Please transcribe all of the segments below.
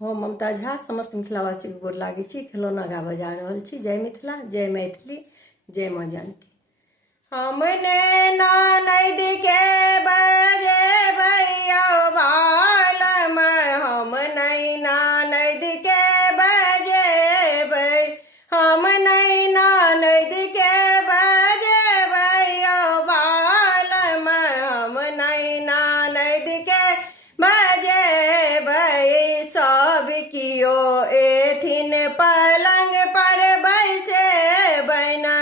हम ममता झा समस्त मिथिलावासी के गोर लागे छी। खिलौना गा बजा रहल छी। जय मिथिला, जय मैथिली, जय माँ जानकी। हमने ननद के बजे भैया बालम, हम नहीं ननद के बजे भै, हम नहीं ननद के बजे भैया बालम, हम नहीं ननद के बजे भै। सब कियो एथिन पलंग पर बैसे बना,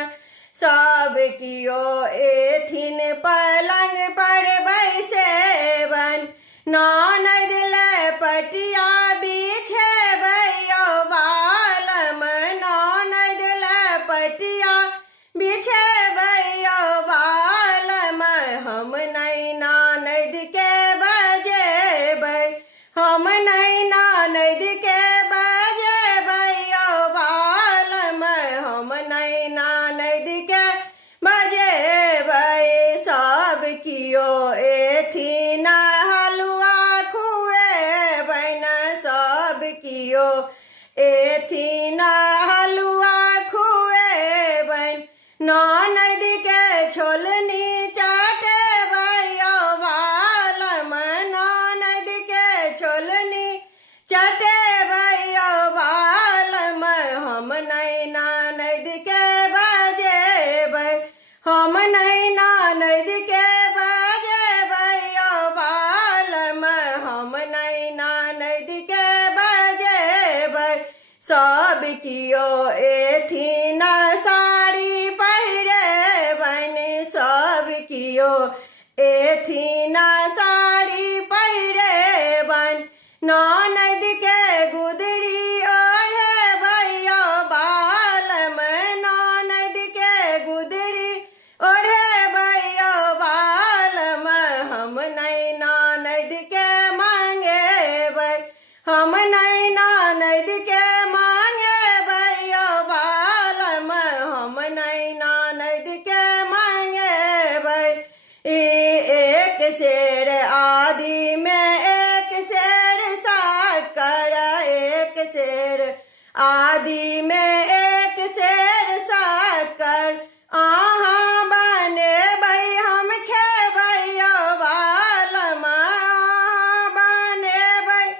सब कियो एथिन पलंग पर बैसे बन। ननद लपटिया बिछे भैया बालम, ननद लपटिया बिछे भैया बालम, हम नहीं ननद के बजे भै, हम नहीं ननद के बजे भैया बालम, हम नहीं ननद के बजे भै। सब कियो एथिन हलुआ खुए बन, सब कियो एथिन हलुआ खुए बन। ननद के छोलनी चाटे भैया बालम, ननद के छोलनी चाटे भैया बालम, हम नहीं ननद के बजे भै, हम नहीं ननद के बजे भैया बालम, हम नहीं ननद के बजे भै। सब कियो एथिन साड़ी पहिरे बन, सब कियो एथिन साड़ी पहिरे बन। ननद के गुदरी ओढ़े भैया बालम, ननद के गुदरी ओढ़े भैया बालम, हम नहीं ननद के मांगे भै, हम नहीं ननद के मांगे भैया बालम, हम नहीं ननद के मांगे भै। एक शेर आदि में एक शेर साकर, एक शेर आदि में एक शेर साकर। आहा बने भई हम खे भैया बालम, आहा बने भई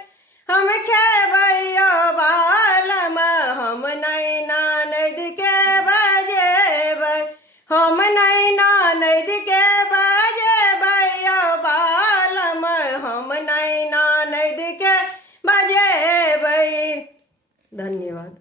हम खे भैया बालम, हम नहीं ननद के बजे भै, हम नहीं ननद के बजे भैया बालम, हम नहीं ननद के बजे भै। धन्यवाद।